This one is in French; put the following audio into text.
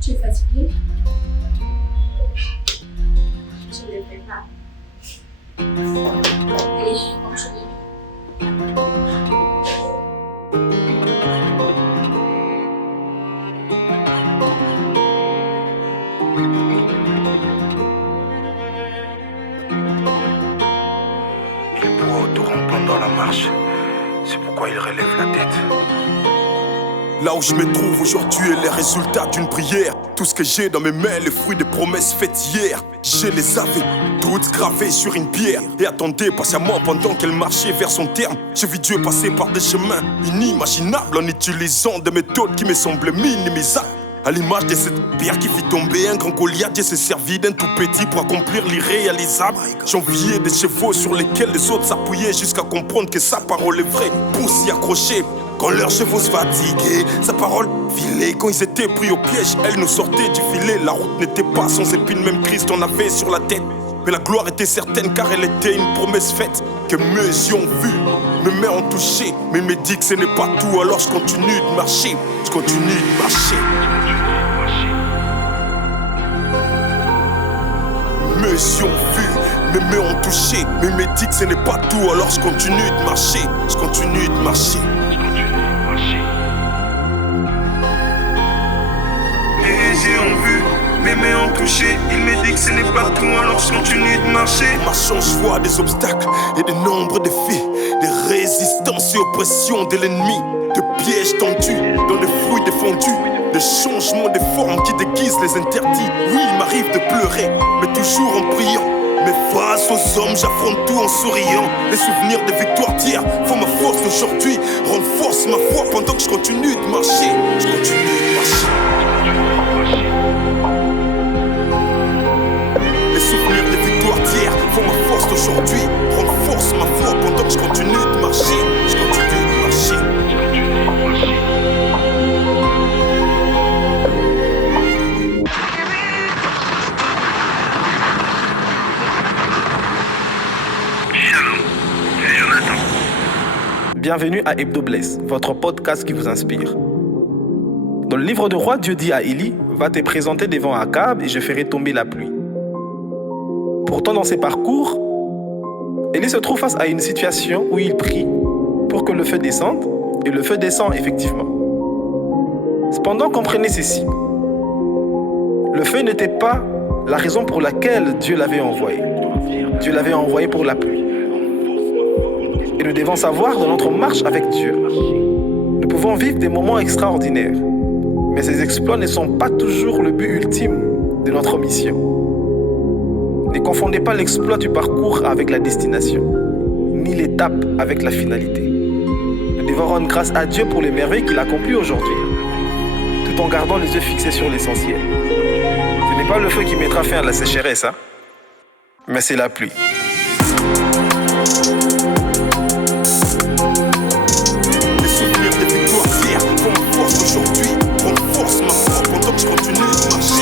Tu es fatigué? Je ne devrais pas. Allez, continue. Il boit autorampant pendant la marche. C'est pourquoi il relève la tête. Là où je me trouve aujourd'hui est les résultats d'une prière. Tout ce que j'ai dans mes mains, les fruits des promesses faites hier. Je les avais toutes gravées sur une pierre et attendais patiemment pendant qu'elle marchait vers son terme. J'ai vu Dieu passer par des chemins inimaginables en utilisant des méthodes qui me semblaient minimisables. À l'image de cette pierre qui fit tomber un grand Goliath, Dieu s'est servi d'un tout petit pour accomplir l'irréalisable. J'enviais des chevaux sur lesquels les autres s'appuyaient jusqu'à comprendre que sa parole est vraie pour s'y accrocher. Quand leurs chevaux se fatiguaient, sa parole filait. Quand ils étaient pris au piège, elle nous sortait du filet. La route n'était pas sans épines, même Christ en avait sur la tête. Mais la gloire était certaine car elle était une promesse faite. Que mes yeux ont vu, mes mains ont touché. Mais il me dit que ce n'est pas tout, alors je continue de marcher. Je continue de marcher. Mes yeux ont vu, mes mains ont touché. Mais il me dit que ce n'est pas tout, alors je continue de marcher. Je continue de marcher. Mes yeux ont vu, mes mains ont touché. Il me dit que ce n'est pas tout, alors je continue de marcher. En marchant, je vois des obstacles et de nombreux défis, des résistances et oppressions de l'ennemi, de pièges tendus dans des fruits défendus, des changements de formes qui déguisent les interdits. Oui, il m'arrive de pleurer, mais toujours en priant. Mais face aux hommes, j'affronte tout en souriant. Les souvenirs des victoires d'hier font ma force d'aujourd'hui, renforcent ma foi pendant que je continue de marcher. Je continue de marcher. Les souvenirs des victoires d'hier font ma force d'aujourd'hui, renforcent ma foi pendant que je continue de marcher. Je continue de marcher. Bienvenue à Hebdo Bless, votre podcast qui vous inspire. Dans le livre de Roi, Dieu dit à Élie, va te présenter devant Akab et je ferai tomber la pluie. Pourtant, dans ses parcours, Élie se trouve face à une situation où il prie pour que le feu descende, et le feu descend effectivement. Cependant, comprenez ceci. Le feu n'était pas la raison pour laquelle Dieu l'avait envoyé. Dieu l'avait envoyé pour la pluie. Et nous devons savoir, dans notre marche avec Dieu, nous pouvons vivre des moments extraordinaires. Mais ces exploits ne sont pas toujours le but ultime de notre mission. Ne confondez pas l'exploit du parcours avec la destination, ni l'étape avec la finalité. Nous devons rendre grâce à Dieu pour les merveilles qu'il accomplit aujourd'hui, tout en gardant les yeux fixés sur l'essentiel. Ce n'est pas le feu qui mettra fin à la sécheresse, mais c'est la pluie. Les souvenirs des victoires d'hier font ma force aujourd'hui, renforcent ma foi pendant que je continue de marcher.